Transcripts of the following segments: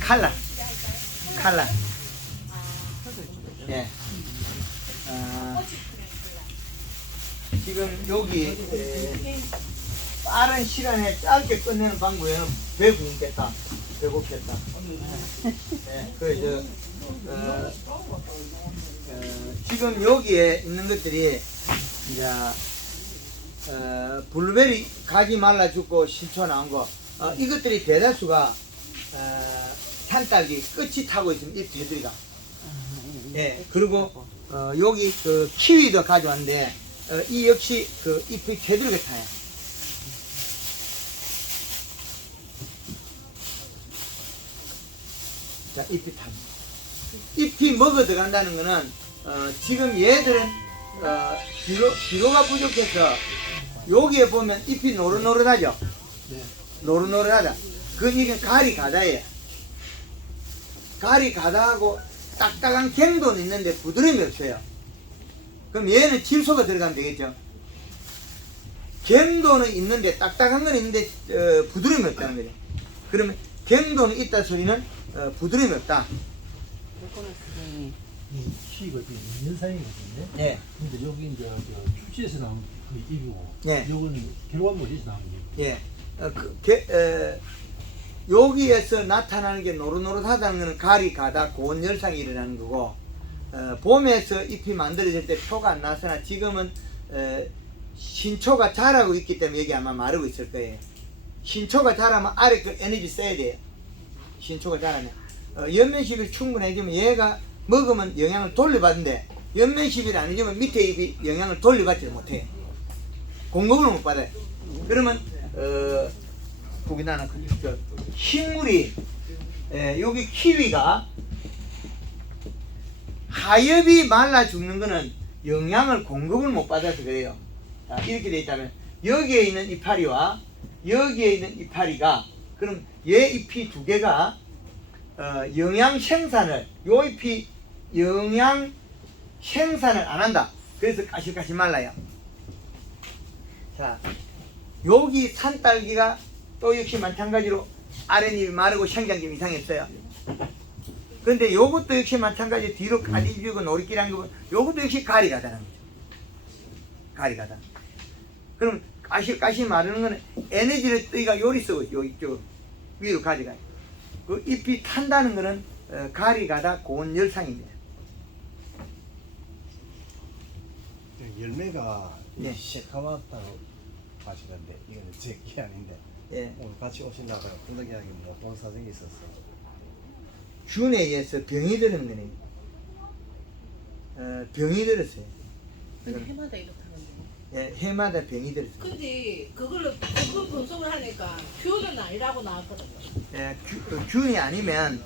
칼라. 예. 지금 여기 빠른 시간에 짧게 끝내는 방법에는 배고프겠다. 예, 지금 여기에 있는 것들이 이제 블루베리 가지 말라 죽고 신초 나온 거 이것들이 대다수가 산딸기 끝이 타고 있으면 이 대들이가 예 그리고 여기 그 키위도 가져왔는데 이 역시 그 잎이 되들게 타요. 자 잎이 탑니다. 잎이 먹어 들어간다는 거는 지금 얘들은 비료가 부족해서 여기에 보면 잎이 노릇노릇하죠. 네. 노릇노릇하다. 이게 가리 가다예요. 가리 가다하고 딱딱한 갱도는 있는데 부드러움이 없어요. 그럼 얘는 질소가 들어가면 되겠죠. 갱도는 있는데 딱딱한 건 있는데 부드러움이 없다는 거죠. 그러면 갱도는 있다 소리는 부드러움이 없다. 이 키위가 연산이거든요. 예. 근데 여기 이제 출지에서 나온 그 잎이고, 예. 요거는 결과물에서 나온 잎. 예. 여기에서 나타나는 게 노릇노릇하다는 것은 가리 가다 고온 열상이 일어나는 거고, 봄에서 잎이 만들어질 때 표가 안 나서나 지금은 신초가 자라고 있기 때문에 여기 아마 마르고 있을 거예요. 신초가 자라면 아래 그 에너지 써야 돼요. 신초가 자라면 연면십이 충분해지면 얘가 먹으면 영향을 돌려받는데 연면십이 아니지만 밑에 잎이 영향을 돌려받지 못해요. 공급을 못 받아요. 그러면 거기다가 식물이 여기 키위가 하엽이 말라 죽는 거는 영양을 공급을 못 받아서 그래요. 자, 이렇게 돼 있다면 여기에 있는 이파리와 여기에 있는 이파리가 그럼 얘 잎이 두 개가 영양 생산을 요 잎이 영양 생산을 안 한다. 그래서 까실까실 말라요. 자, 여기 산딸기가 또 역시 마찬가지로 아랫잎이 마르고 생장점 이상이 없어요. 그런데 요것도 역시 마찬가지 뒤로 가지고 노리끼리한 거 요것도 역시 가리가다는 거죠. 가리가다. 그럼 까실 마르는 거는 에너지를 뜨기가 요리 쓰고 이쪽 위로 가져가요. 그 잎이 탄다는 거는 가리가다 고온 열상입니다. 열매가 네. 새카맣다고 하시는데 이거는 제 게 아닌데 예. 오늘 같이 오신다고 그런 이야기 본 사정이 있었어요. 균에 의해서 병이 드는 거네. 병이 들었어요. 근데 해마다 이렇다는데. 예, 해마다 병이 들었어요. 근데 그걸 분석을 하니까 균은 아니라고 나왔거든요. 예, 균이 아니면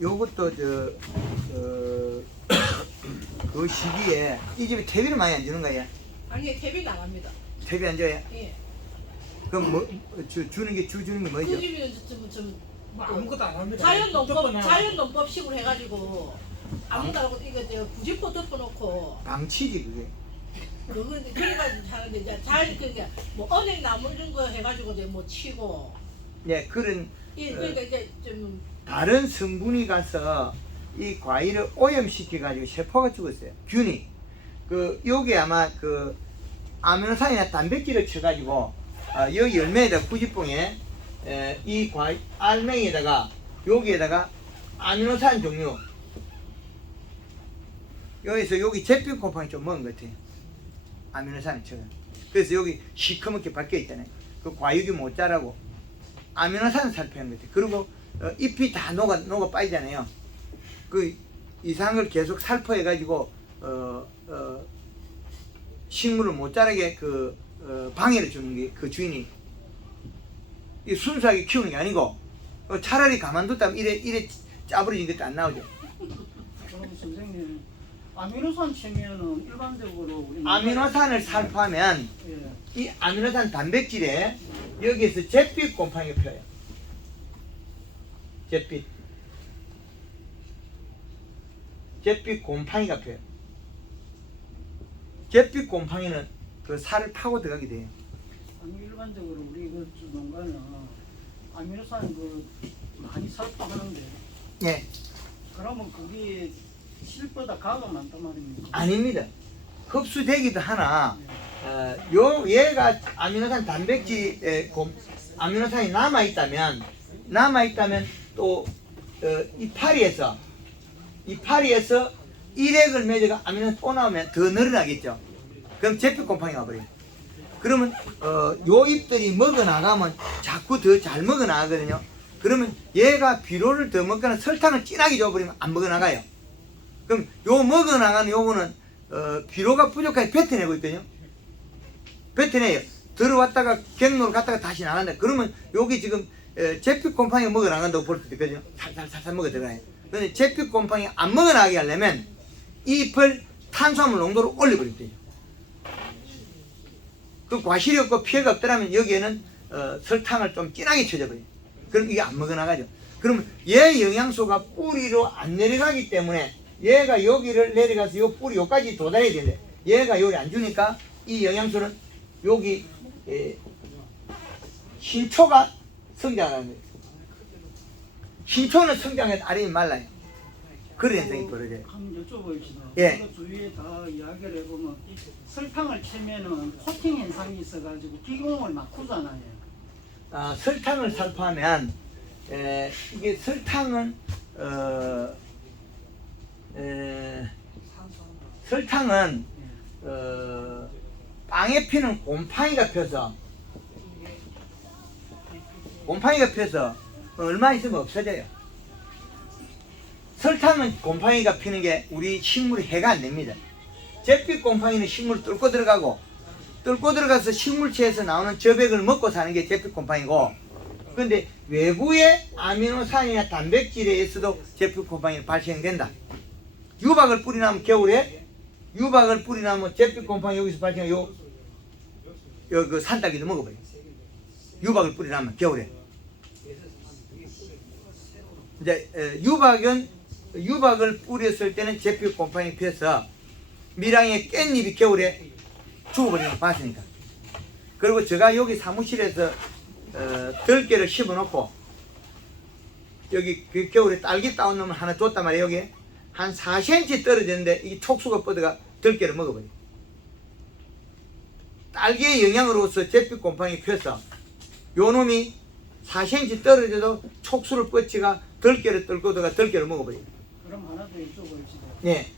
요것도 그 시기에 이 집에 퇴비를 많이 안 주는 거예요. 아니 퇴비는 안 합니다. 퇴비 안 줘요? 예. 그럼 뭐 주는 게 뭐죠? 그 집은 좀 아무것도 안 합니다. 자연농법식으로 해가지고 아무도 안 하고 이거 구지포 덮어놓고 방치지 그게. 그거 그래가지고 하는데 이제 잘 그게 뭐 은행나무 이런 거 해가지고 이제 뭐 치고 예, 그런 예 그러니까 이제 좀 다른 성분이 가서 이 과일을 오염시켜 가지고 세포가 죽었어요. 균이 여기 아마 그 아미노산이나 단백질을 쳐가지고 여기 열매에다 구지뽕에 이 과일 알맹이에다가 여기에다가 아미노산 종류 여기서 여기 잿빛 곰팡이 좀 먹은 것 같아요. 아미노산을 쳐요. 그래서 여기 시커멓게 박혀 있잖아요. 그 과육이 못 자라고 아미노산을 살피는 것 같아요. 그리고 잎이 다 녹아 빠지잖아요. 그 이상한 걸 계속 살포해가지고 식물을 못 자라게 방해를 주는 게 그 주인이 이 순수하게 키우는 게 아니고 차라리 가만뒀다면 이래 짜부러진 것도 안 나오죠. 그럼 선생님 아미노산 치면은 일반적으로 우리 아미노산을 살포하면 예. 이 아미노산 단백질에 여기에서 잿빛 곰팡이가 펴요. 잿빛 곰팡이가 펴요. 잿빛 곰팡이는 그 살을 파고 들어가게 돼요. 아니 일반적으로 우리 그 농가는 아미노산 그 많이 살포하는데 예, 그러면 그게 실보다 가가 많단 말입니까? 아닙니다. 흡수되기도 하나, 얘가 아미노산 단백질, 아미노산이 남아있다면 또, 이파리에서 일액을 맺어가 아미노산 또 나오면 더 늘어나겠죠. 그럼 제피곰팡이가 와버려요. 그러면, 요 잎들이 먹어나가면 자꾸 더 잘 먹어나가거든요. 그러면 얘가 비료를 더 먹거나 설탕을 진하게 줘버리면 안 먹어나가요. 그럼 요 먹어나가는 요거는 비료가 부족하게 뱉어내고 있거든요. 뱉어내요. 들어왔다가 경로를 갔다가 다시 나간다. 그러면 여기 지금 제피곰팡이가 먹어나간다고 볼 수도 있거든요. 살살 먹어 들어가요. 근데 제피곰팡이가 안 먹어나가게 하려면 잎을 탄수화물 농도를 올려버리면 돼요. 그 과실이 없고 피해가 없더라면 여기에는 설탕을 좀 진하게 쳐줘버려요. 그럼 이게 안 먹어나가죠. 그러면 얘 영양소가 뿌리로 안 내려가기 때문에 얘가 여기를 내려가서 요 뿌리 요까지 도달해야 되는데 얘가 여기 안 주니까 이 영양소는 여기 신초가 성장하는 거예요. 신초는 성장해도 아래이 말라요. 그런 현상이 벌어져요. 한번 여쭤봅시다. 예. 그 주위에 다 이야기를 해보면 설탕을 치면은 코팅 현상이 있어가지고 기공을 막히잖아요. 설탕을 살포하면 이게 설탕은 빵에 피는 곰팡이가 펴서 얼마 있으면 없어져요. 설탕은 곰팡이가 피는 게 우리 식물에 해가 안 됩니다. 잿빛 곰팡이는 식물을 뚫고 들어가서 식물체에서 나오는 저백을 먹고 사는 게 잿빛 곰팡이고, 근데 외부의 아미노산이나 단백질에 의해서도 잿빛 곰팡이가 발생된다. 유박을 뿌리나면 겨울에 잿빛 곰팡이 여기서 발생해요. 그 산딸기도 먹어버려요. 유박을 뿌리나면 겨울에. 이제 유박을 뿌렸을 때는 잿빛 곰팡이 펴서 밀양의 깻잎이 겨울에 죽어버리는 봤으니까. 그리고 제가 여기 사무실에서 들깨를 씹어놓고 여기 그 겨울에 딸기 따온 놈을 하나 줬단 말이에요. 여기 한 4cm 떨어졌는데 이 촉수가 뻗어가 들깨를 먹어버려요. 딸기의 영향으로서 잿빛 곰팡이 펴서 요 놈이 4cm 떨어져도 촉수를 뻗치가 들깨를 뚫고 들어가 들깨를 먹어버려요. 그럼 하나 더 여쭤봅시다. 네.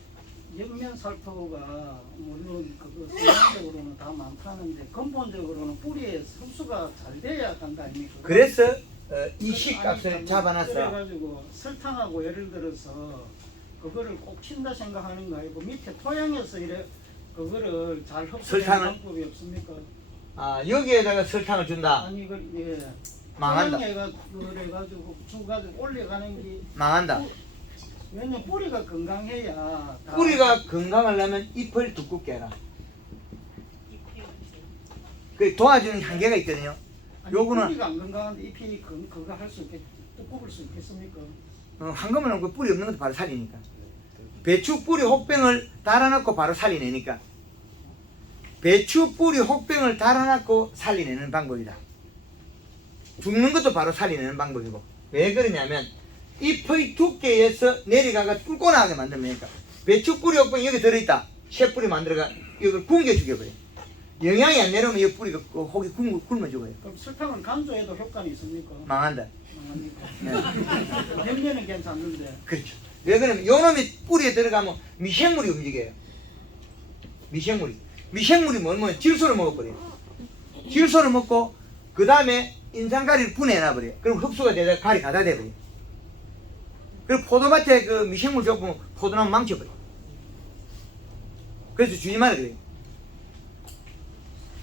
옆면 살포가 물론 그거 성향적으로는 다 많다는데 근본적으로는 뿌리에 흡수가 잘 돼야 한다 아닙니까? 그래서 이 식값을 잡아놨어. 그래가지고 설탕하고 예를 들어서 그거를 꼭 친다 생각하는 거 아니고 밑에 토양에서 이래 그거를 잘 흡수하는 방법이 없습니까? 여기에다가 설탕을 준다. 아니 망한다. 토양에가 그래가지고 주가지고 올려가는 게 망한다. 왜냐면 뿌리가 건강해야 뿌리가 건강하려면 잎을 두껍게 해라. 그 도와주는 한계가 있거든요. 아니, 요거는 뿌리가 안 건강한데 잎이 그거 할 수 있겠 두꺼울 수 있겠습니까? 한꺼번에 그 뿌리 없는 것도 바로 살리니까. 배추 뿌리 혹병을 달아놓고 바로 살리내니까. 배추 뿌리 혹병을 달아놓고 살리내는 방법이다. 죽는 것도 바로 살리내는 방법이고. 왜 그러냐면 잎의 두께에서 내려가가 뚫고 나가게 만들면니까. 배추 뿌리 혹병이 여기 들어있다. 쇠뿌리 만들어가 이걸 굶겨 죽여버려. 영양이 안 내려오면 이 뿌리가 그 혹이 굶어 죽어요. 그럼 설탕은 간조에도 효과는 있습니까? 망한다. 망합니까? 냄새는 괜찮은데. 그렇죠. 왜 그러냐면 요 놈이 뿌리에 들어가면 미생물이 움직여요. 미생물이 뭐냐면 질소를 먹어버려요. 질소를 먹고 그 다음에 인산가리를 분해해놔버려요. 그럼 흡수가 되다 가리 가다 돼버려요. 그리고 포도밭에 그 미생물 줘보면 포도나무 망쳐버려요. 그래서 주지 말아야 돼요.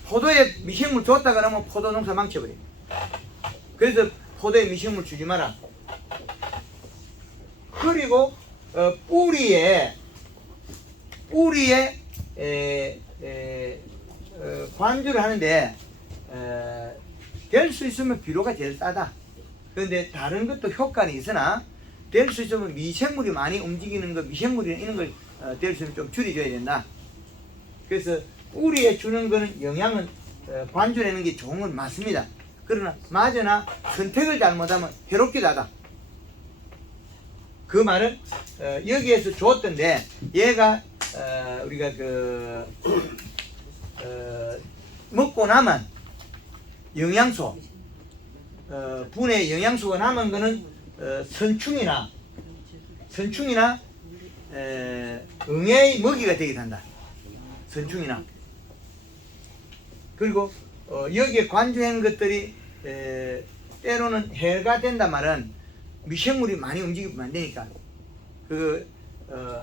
포도에 미생물 줬다 그러면 포도 농사 망쳐버려요. 그래서 포도에 미생물 주지 마라. 그리고 뿌리에 관주를 하는데 될 수 있으면 비료가 제일 싸다. 그런데 다른 것도 효과는 있으나 될 수 있으면 미생물이 많이 움직이는 거, 미생물이나 이런 걸 될 수 있으면 좀 줄여줘야 된다. 그래서 뿌리에 주는 거는 영양은 관주내는 게 좋은 건 맞습니다. 그러나 맞으나 선택을 잘못하면 해롭기도 하다. 그 말은 여기에서 줬던데 얘가 우리가 먹고 남은 영양소 분해 영양소가 남은 거는 선충이나 응애의 먹이가 되기도 한다. 선충이나. 그리고 여기에 관주한 것들이 때로는 해가 된단 말은 미생물이 많이 움직이면 안 되니까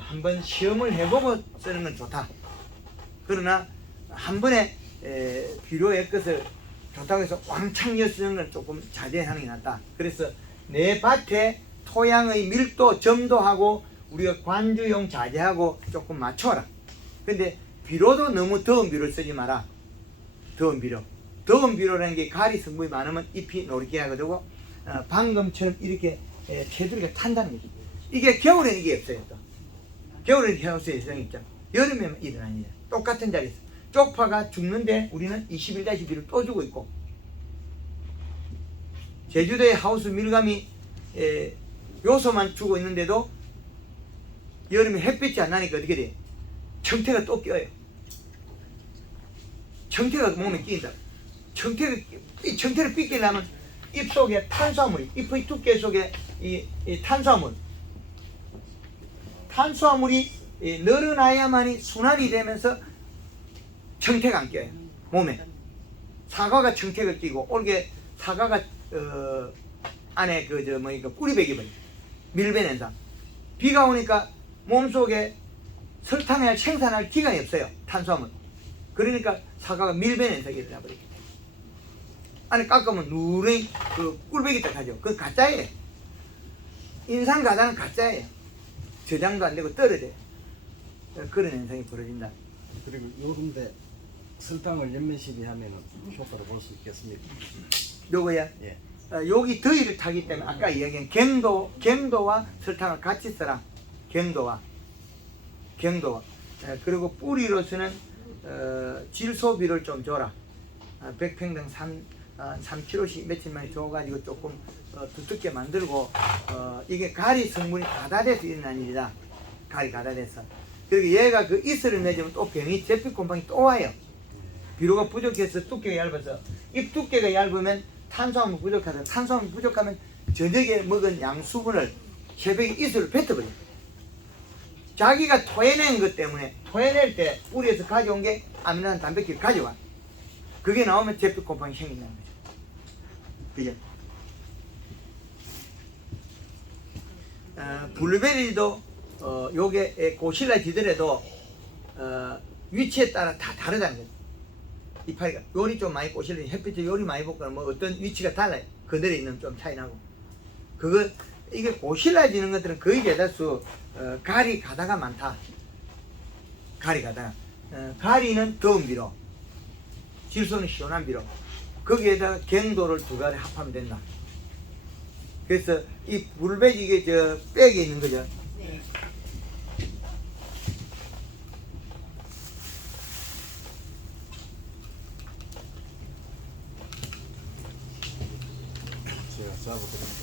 한번 시험을 해보고 쓰는 건 좋다. 그러나 한 번에 비료의 것을 좋다고 해서 왕창 쓰는 건 조금 자제하는 게 낫다. 그래서 내 밭에 토양의 밀도, 점도하고 우리가 관주용 자재하고 조금 맞춰라. 근데 비료도 너무 더운 비료를 쓰지 마라. 더운 비료라는 게 가리 성분이 많으면 잎이 노랗게 하게 되고 방금처럼 이렇게 테두리가 탄다는 거죠. 이게 겨울에는 이게 없어요. 또 겨울에는 헤어스의 일정이 있죠. 여름에만 일어나는 일이야. 똑같은 자리에서 쪽파가 죽는데 우리는 21-2를 또 주고 있고, 제주도의 하우스 밀감이 요소만 주고 있는데도 여름에 햇빛이 안 나니까 어떻게 돼? 청태가 또 껴요. 청태가 몸에 끼인다. 청태를 삐끼려면 잎 속에 탄수화물이, 잎의 두께 속에 이 탄수화물이 늘어나야만이 순환이 되면서 청태가 안 껴요. 몸에. 사과가 청태가 끼고, 올게 사과가 안에 꿀이 배기버려. 밀배 현상. 비가 오니까 몸속에 설탕을 생산할 기간이 없어요. 탄수화물. 그러니까 사과가 밀배 현상이 일어나버리게 돼요. 안에 깎으면 누런 꿀배기 딱 하죠. 그건 가짜예요. 인상 가다는 가짜예요. 저장도 안 되고 떨어져요. 그런 현상이 벌어진다. 그리고 요런데 설탕을 연면시비 하면은 효과를 볼 수 있겠습니까? 요거야. 예. 여기 더위를 타기 때문에 아까 이야기한 경도와 설탕을 같이 써라. 경도와. 그리고 뿌리로서는 질소비를 좀 줘라. 100평당 3kg씩 며칠 만에 줘가지고 조금 두껍게 만들고, 이게 가리 성분이 가다돼서 일어난 일이다. 가리 가다돼서. 그리고 얘가 그 이슬을 맺으면 또 병이 제피곰팡이 또 와요. 비료가 부족해서 두께가 얇아서, 잎 두께가 얇으면 탄수화물 부족하다. 탄수화물 부족하면 저녁에 먹은 양수분을 새벽에 이슬을 뱉어버려. 자기가 토해낸 것 때문에, 토해낼 때 뿌리에서 가져온 게 아미노산 단백질을 가져와. 그게 나오면 제피곰팡이 생긴다는 거죠. 그죠? 블루베리도 요게 고실라지더라도 위치에 따라 다 다르다는 거죠. 이파리가 요리 좀 많이 꼬실래, 햇빛에 요리 많이 볼거나 뭐 어떤 위치가 달라요. 그들에 있는 좀 차이 나고. 이게 고실라지는 것들은 거의 대다수 가리 가다가 많다. 가리 가다가. 가리는 더운 비료, 질소는 시원한 비료. 거기에다가 경도를 두 가지 합하면 된다. 그래서 이 블루베리 이게 백에 있는 거죠. 네. 제가 잡아드릴게요.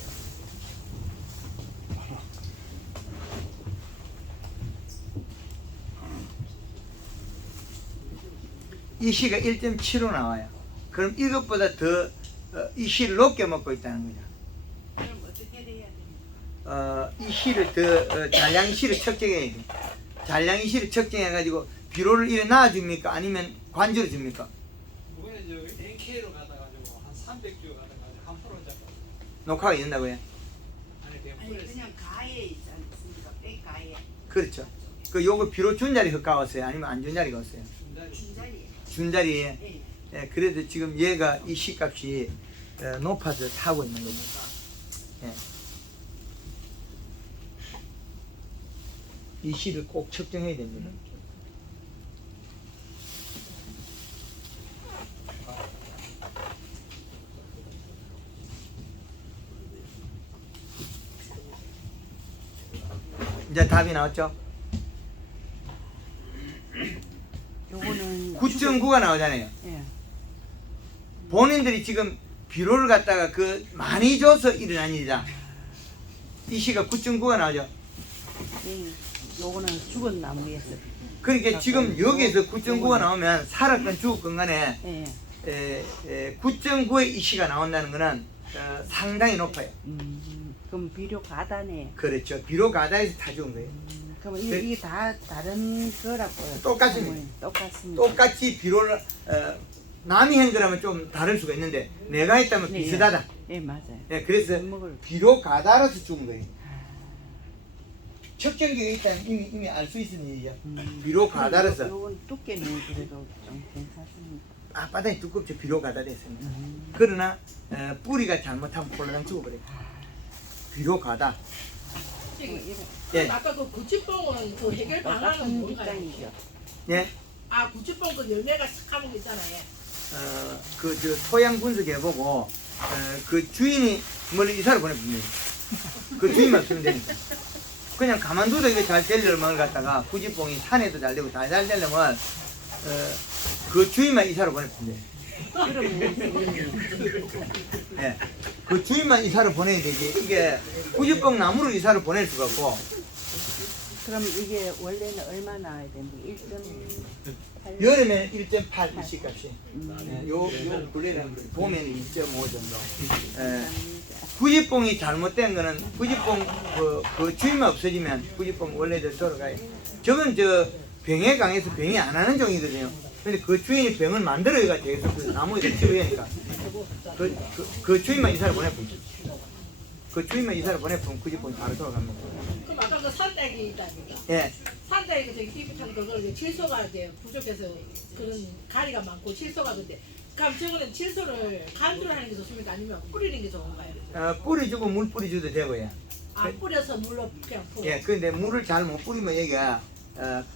이 시가 1.75 나와요. 그럼 이것보다 더 이 시를 높게 먹고 있다는 거죠. 그럼 어떻게 돼야 돼요? 이 시를 더 잔량 시를 측정해야 돼. 잔량 시를 측정해가지고 비료를 이래 놔줍니까? 아니면 관주로 줍니까? 이번에 저 NK로 가다가지고 한 300kg 가다가 한 프로 잡아. 녹화가 있는다고요? 안에 대한 아니 그냥 가에 있지 않습니까? 백가에. 그렇죠. 요거 비료 준 자리 흑가웠어요? 아니면 안 준 자리가 왔어요? 진짜리에. 준 자리에. 예. 예, 그래도 지금 얘가 이 시값이 높아서 타고 있는 거죠. 예. 이 시를 꼭 측정해야 됩니다. 이제 답이 나왔죠? 요거는 9.9가 나오잖아요. 예. 본인들이 지금 비료를 갖다가 그 많이 줘서 일어난 일이다. 이 시가 9.9가 나오죠. 요거는 죽은 나무에서. 그러니까 지금 여기에서 9.9가 나오면 살았건 죽었건 간에 예. 9.9의 이 시가 나온다는 거는 상당히 높아요. 그럼 비료 가다네. 그렇죠. 비료 가다에서 다 죽은 거예요. 그럼 이게 다 다른 거라고요? 똑같습니다. 똑같습니다. 똑같이 비료를 남이 한 거라면 좀 다를 수가 있는데 내가 했다면 네, 비슷하다. 예, 맞아요. 네, 그래서 먹을. 비료 가다라서 죽은 거예요. 척전기가 있다면 이미 알 수 있는 일이죠. 비료 가다라서. 요건 두께는 그래도 좀 괜찮습니다. 앞바닥이 두껍죠. 비료 가다 됐습니다. 그러나 뿌리가 잘못하면 폴라당 죽어버려요. 비료 가다. 예. 아까 그 구찌뽕은 그 해결 방안은 뭔가요? 입장이죠. 예. 아 구찌뽕 그 열매가 싹하는 거 있잖아요. 그 토양 분석해보고 그 주인이 멀리 이사를 보내줍니다. 그 주인만 쓰면 되니까. 그냥 가만두도 이게 잘 되려면 걸 갖다가 구지뽕이 산에도 잘 되고 잘 되려면 그 주인만 이사를 보내줍니다. 예. 그 주인만 이사를 보내야 되지. 이게 구지뽕 나무로 이사를 보낼 수가 없고. 그럼 이게 원래는 얼마 나와야 됩니까? 1.8. 여름에는 1.8 일시값이. 요 굴레는 봄에는 2.5 정도. 구지뽕이 잘못된 거는 구지뽕 그 주인만 없어지면 구지뽕 원래대로 돌아가요. 저건 병에 강해서 병이 안 하는 종이거든요. 근데 그 주인이 병을 만들어야 계속 그 나무에 치워야 하니까 그 주인만 이사를 보내면 그 주인만 이사를 보내면 구지뽕이 바로 돌아갑니다. 그럼 아까 그 산딸기 있다니까. 예. 산딸기 되게 삐끗한 그걸 이제 질소가 이제 부족해서 그런 가리가 많고 질소가 근데 그럼 저거는 질소를 간주를 하는 게 좋습니까? 아니면 뿌리는 게 좋은가요? 뿌리 주고 물 뿌리 줘도 되고요. 안 뿌려서 물로 그냥 풀어. 예. 근데 물을 잘 못 뿌리면 여기가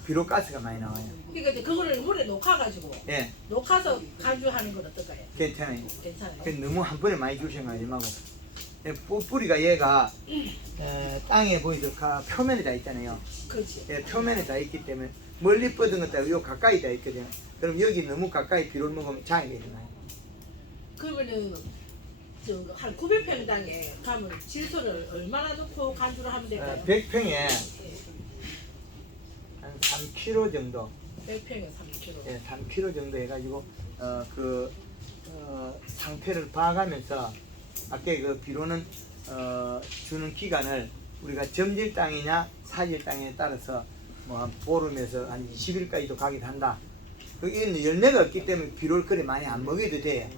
비료 가스가 많이 나와요. 그러니까 이제 그거를 물에 녹아가지고 예. 녹아서 간주하는 건 어떨까요? 괜찮아요. 괜찮아요. 그 너무 한 번에 많이 주시는 거 아니지 말고. 뿌리가 얘가 땅에 보이죠? 표면에 다 있잖아요. 그렇지. 예, 표면에 다 있기 때문에 멀리 뻗은 것도 요 가까이 다 있거든요. 그럼 여기 너무 가까이 비료를 먹으면 장애가 일어나요. 그러면은 한 900평당에 가면 질소를 얼마나 넣고 간주를 하면 될까요? 100평에 한 3kg 정도, 100평에 3kg. 예, 3kg 정도 해가지고 상태를 봐가면서 아까 그 비료는 주는 기간을 우리가 점질 땅이냐 사질 땅에 따라서 뭐 한 보름에서 한 20일까지도 가기도 한다. 이건 열매가 없기 때문에 비료를 그리 많이 안 먹여도 돼요.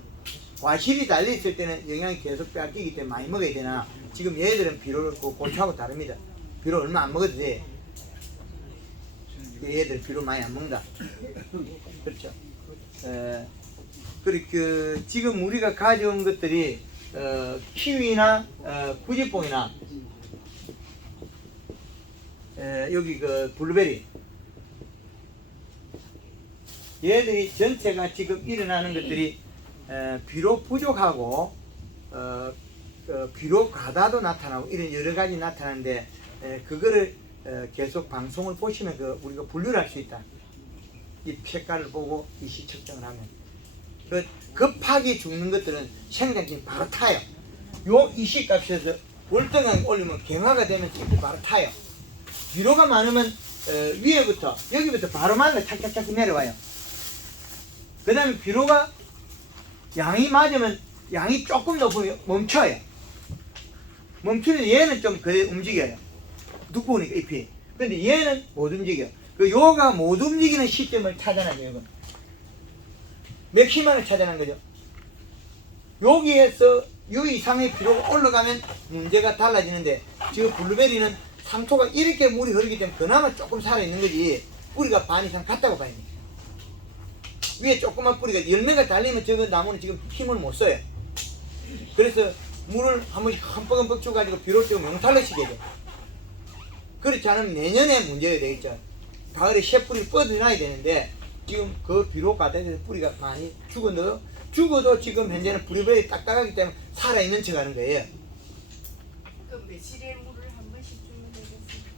과실이 달려있을 때는 영양이 계속 빼앗기기 때문에 많이 먹어야 되나 지금 얘들은 비료를 고추하고 다릅니다. 비료 얼마 안 먹어도 돼. 얘들 비료 많이 안 먹는다. 그렇죠. 그리고 지금 우리가 가져온 것들이 키위나 구지뽕이나 여기 그 블루베리 얘들이 전체가 지금 일어나는 것들이 비료 부족하고 비료 과다도 나타나고 이런 여러 가지 나타나는데 그거를 계속 방송을 보시면 우리가 분류를 할 수 있다. 이 색깔을 보고 이시 측정을 하면 급하게 죽는 것들은 생장점이 바로 타요. 요 이시 값에서 월등하게 올리면 경화가 되면 잎이 바로 타요. 비료가 많으면 위에부터 여기부터 바로 말라 착착착 내려와요. 그 다음에 비료가 양이 맞으면 양이 조금 높으면 멈춰요. 멈추는데 얘는 좀 그래 움직여요. 두꺼우니까 잎이. 근데 얘는 못 움직여. 요가 못 움직이는 시점을 찾아내요. 이건 맥시멈을 찾아낸 거죠. 여기에서 요 이상의 비료가 올라가면 문제가 달라지는데 지금 블루베리는 상토가 이렇게 물이 흐르기 때문에 그나마 조금 살아있는 거지 뿌리가 반 이상 갔다고 봐야 돼. 위에 조그만 뿌리가 열매가 달리면 저거 나무는 지금 힘을 못 써요. 그래서 물을 한 번씩 흠뻑흠뻑 줘가지고 비료를 좀 명탈로시게 돼. 그렇지 않으면 내년에 문제가 되겠죠. 가을에 새뿌리 뻗어나야 되는데 지금 그 비료 가다에서 뿌리가 많이 죽어도 지금 현재는 블루베리 딱딱하기 때문에 살아있는 척 하는 거예요. 그럼 며칠에 물을 한 번씩 주면 되겠습니다.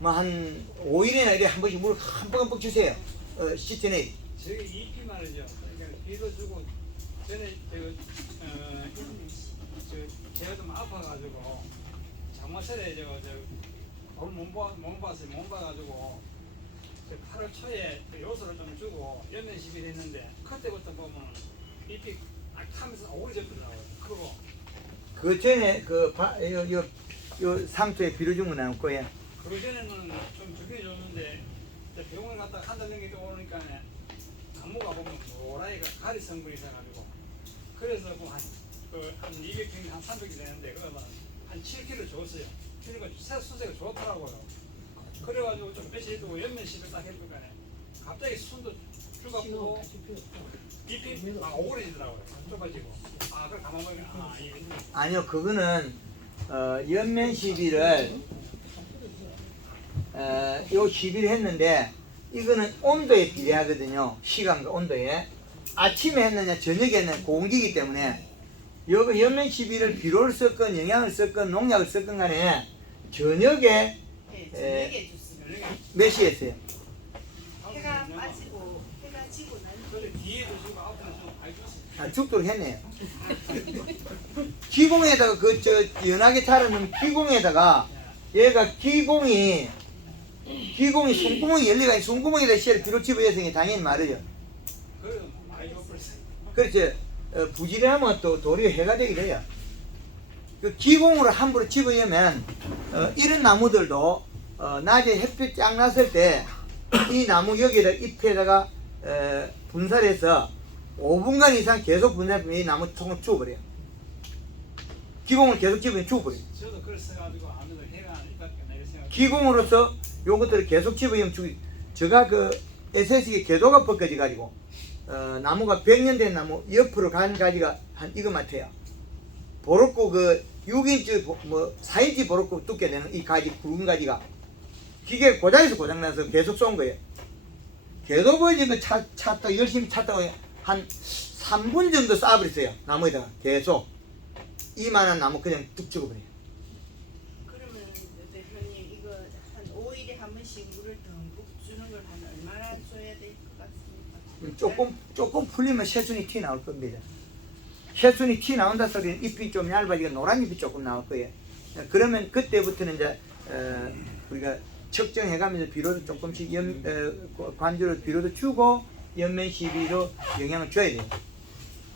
뭐 한 5일이나 이래 한 번씩 물을 흠뻑흠뻑 주세요. 시즌에. 저기 잎이 말이죠. 그러니까 비료 주고 전에 제가 좀 아파가지고 장마철에 몸 봤어요. 몸 봐가지고 8월 초에 요소를 좀 주고 연면 시비를 했는데 그때부터 보면 잎이 하면서 오래 접더라고요. 그리고 그 전에 요 상처에 비료 준 건 나올 거예요. 그 전에는 좀 주긴 줬는데 병원 갔다 한 달 넘게 오니까 나무가 보면 노라이가 가리 성분이 있어가지고 그래서 뭐한 200평 한 300이 되는데 그거 한 7kg 줬어요. 그러니까 새 수세가 좋더라고요. 그래가지고 좀 며칠 두고 연면식을 딱 해보니까 갑자기 순도 줄어가고 잎이 막 오그라지더라고요. 좁아지고 그걸 가만 보니까 이게 아니요, 그거는 연면 시비를 요 시비를 했는데 이거는 온도에 비례하거든요. 시간과 온도에. 아침에 했느냐 저녁에 했느냐 공기이기 때문에 요 연면 시비를 비료를 썼건 영양을 썼건 농약을 썼건 간에 저녁에 저녁에 줬습니다. 몇 시에 했어요? 해가 빠지고 해가 지고 난 그래 뒤에도 지금 아웃은 좀 많이 줬어요. 죽도록 했네요. 기공에다가 연하게 자르는 기공에다가 얘가 기공이 손구멍이 열리가 손구멍에다 씨를 비료 집어였으니 당연히 마르죠. 그래도 많이 줬어요. 그렇죠. 부지런하면 또 도리어 해가 되기도 해요. 그 기공으로 함부로 집어넣으면 이런 나무들도 낮에 햇빛 쫙 났을 때 이 나무 여기에다 잎에다가 분살해서 5분간 이상 계속 분살하면 이 나무 통을 죽어버려요. 기공을 계속 집으면 죽어버려요. 저도 그랬어가지고 아무래도 해가 안 입밖에 안 생각. 기공으로서 요것들을 계속 집어넣으면 죽이. 제가 그 SSG 궤도가 벗겨져 가지고 나무가 100년 된 나무 옆으로 간 가지가 한 이거 같아요. 보로코 6인치 4인치 보로코 두께 되는 이 가지 굵은 가지가 기계 고장에서 고장나서 계속 쏜 거예요. 궤도 벗어진 거 찾다 열심히 찾다가 한 3분 정도 쌓아버렸어요. 나무에다가 계속 이만한 나무 그냥 뚝 죽어버려요. 그러면 대표님 이거 한 5일에 한 번씩 물을 듬뿍 주는 걸 한 얼마나 줘야 될 것 같습니까? 조금 풀리면 새순이 튀 나올 겁니다. 새순이 튀 나온다 소리는 잎이 좀 얇아지고 노란 잎이 조금 나올 거예요. 그러면 그때부터는 이제 우리가 측정해가면서 비료도 조금씩 관주로 비료도 주고 연면 시비로 영향을 줘야 돼요.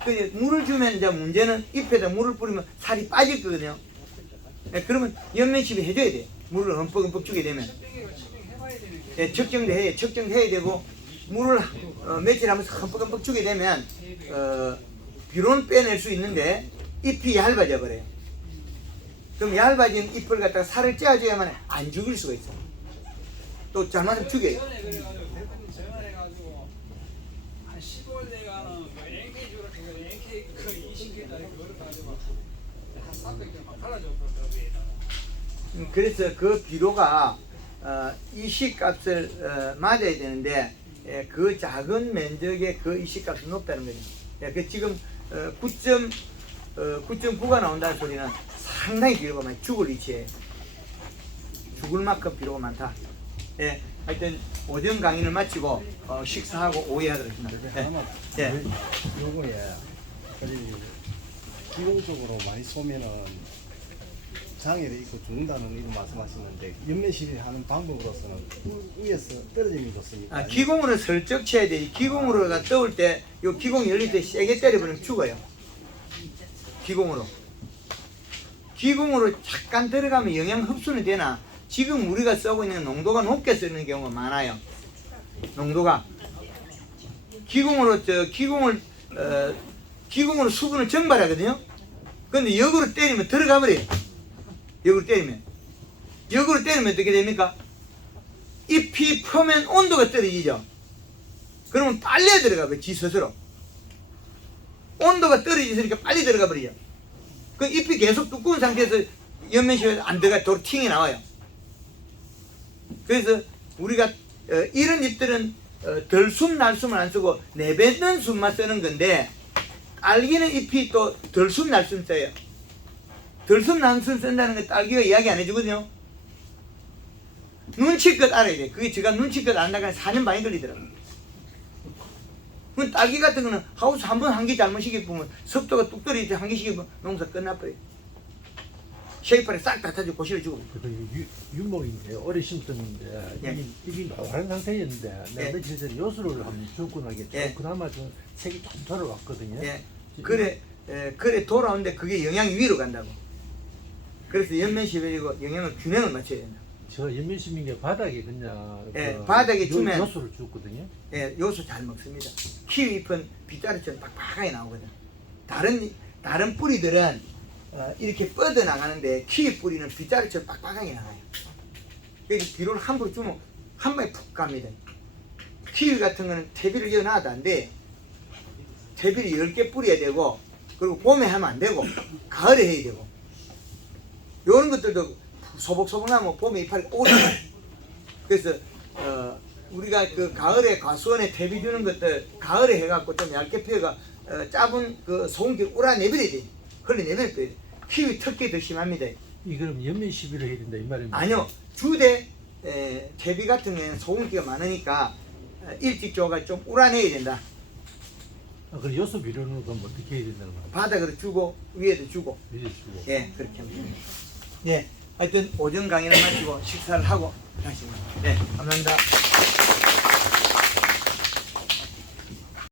그 물을 주면 이제 문제는 잎에다 물을 뿌리면 살이 빠질 거거든요. 그러면 연면 시비 해줘야 돼요. 물을 흠뻑 주게 되면. 측정해봐야 되는 게. 네, 측정해야 되고 물을 며칠 하면서 흠뻑 주게 되면 비료는 빼낼 수 있는데 잎이 얇아져 버려요. 그럼 얇아진 잎을 갖다가 살을 째어줘야만 안 죽일 수가 있어. 또 잘못하면 죽여요. 전에 그래가지고 대표님 전화해가지고 한 15일 내가는 NK 주라 해서 NK 그 20개짜리 그거를 가지고 한 300개만 발라줬거든요. 그래서 그 비료가 이식값을 맞아야 되는데 그 작은 면적의 그 이식값이 높다는 거죠. 그 지금 9.9가 나온다는 소리는 상당히 비료가 많이 죽을 위치에 죽을 만큼 비료가 많다. 하여튼 오전 강의를 마치고 식사하고 오해하도록 하겠습니다. 요거에 기본적으로 많이 쏘면은 장애도 있고 죽는다는 이거 말씀하시는데 연면 시비하는 방법으로서는 위에서 떨어지면 좋습니까? 기공으로 슬쩍 쳐야 돼. 기공으로가 떠올 때, 요 기공 열릴 때 세게 때려버리면 죽어요. 기공으로 잠깐 들어가면 영양 흡수는 되나? 지금 우리가 쓰고 있는 농도가 높게 쓰는 경우가 많아요. 농도가 기공으로 수분을 증발하거든요. 근데 역으로 때리면 들어가 버려요. 역으로 때리면 어떻게 됩니까? 잎이 표면 온도가 떨어지죠. 그러면 빨리 들어가 버려요. 지 스스로 온도가 떨어지니까 빨리 들어가 버려요. 그 잎이 계속 두꺼운 상태에서 연면시에 안 들어가 도로 팅이 나와요. 그래서 우리가 이런 잎들은 덜순 날숨을 안 쓰고 내뱉는 숨만 쓰는 건데 딸기는 잎이 또 덜순 날숨 써요. 덜순 날숨 쓴다는 거 딸기가 이야기 안 해주거든요. 눈치껏 알아야 돼. 그게 제가 눈치껏 안다가 4년 반이 걸리더라고요. 그 딸기 같은 거는 하우스 한 번 한 개 잘못 시켜보면 습도가 뚝 떨어질 때 한 개 시켜보면 농사 끝나버려. 쉐이퍼에 싹 다 타지고 고실해주고. 유목인데 오래 심었는데 예. 이게 노란 상태였는데 예. 내가 며칠 전에 요수를 한번 줬고 나게 예. 그나마 좀 색이 좀 돌아왔거든요. 예. 그래 돌아오는데 그게 영향이 위로 간다고. 그래서 연면 시베리고 영양을 균형을 맞춰야 된다. 저 연면심인 게 바닥에 그냥 예, 바닥에 주면- 요수를 줬거든요. 예, 요소 잘 먹습니다. 키위 잎은 빗자루처럼 빡빡하게 나오거든. 다른 뿌리들은 이렇게 뻗어 나가는데 키위 뿌리는 빗자루처럼 빡빡하게 나가요. 그래서 비료를 함부로 주면 한 방에 푹 갑니다. 키위 같은 거는 퇴비를 이어놔도 안 돼. 퇴비를 10개 뿌려야 되고, 그리고 봄에 하면 안 되고, 가을에 해야 되고. 요런 것들도 소복소복 나면 봄에 이파리 오잖아요. 그래서 우리가 그 가을에 과수원에 퇴비 주는 것들 가을에 해갖고 좀 얇게 펴가 짧은 그 소금기 우라내버려야 돼. 흘러내버려야 돼. 키위 특히 더 심합니다. 이 그럼 연면 시비를 해야 된다 이 말입니다. 아니요, 주대 퇴비 같은 경우에는 소금기가 많으니까 일찍 줘가 좀 우라내야 된다. 그럼 요수 비료는 그럼 어떻게 해야 된다는 거예요? 바닥으로 주고 위에도 주고. 이래 주고. 예, 그렇게 하면 됩니다. 예, 하여튼 오전 강의를 마치고 식사를 하고 다시. 네, 감사합니다.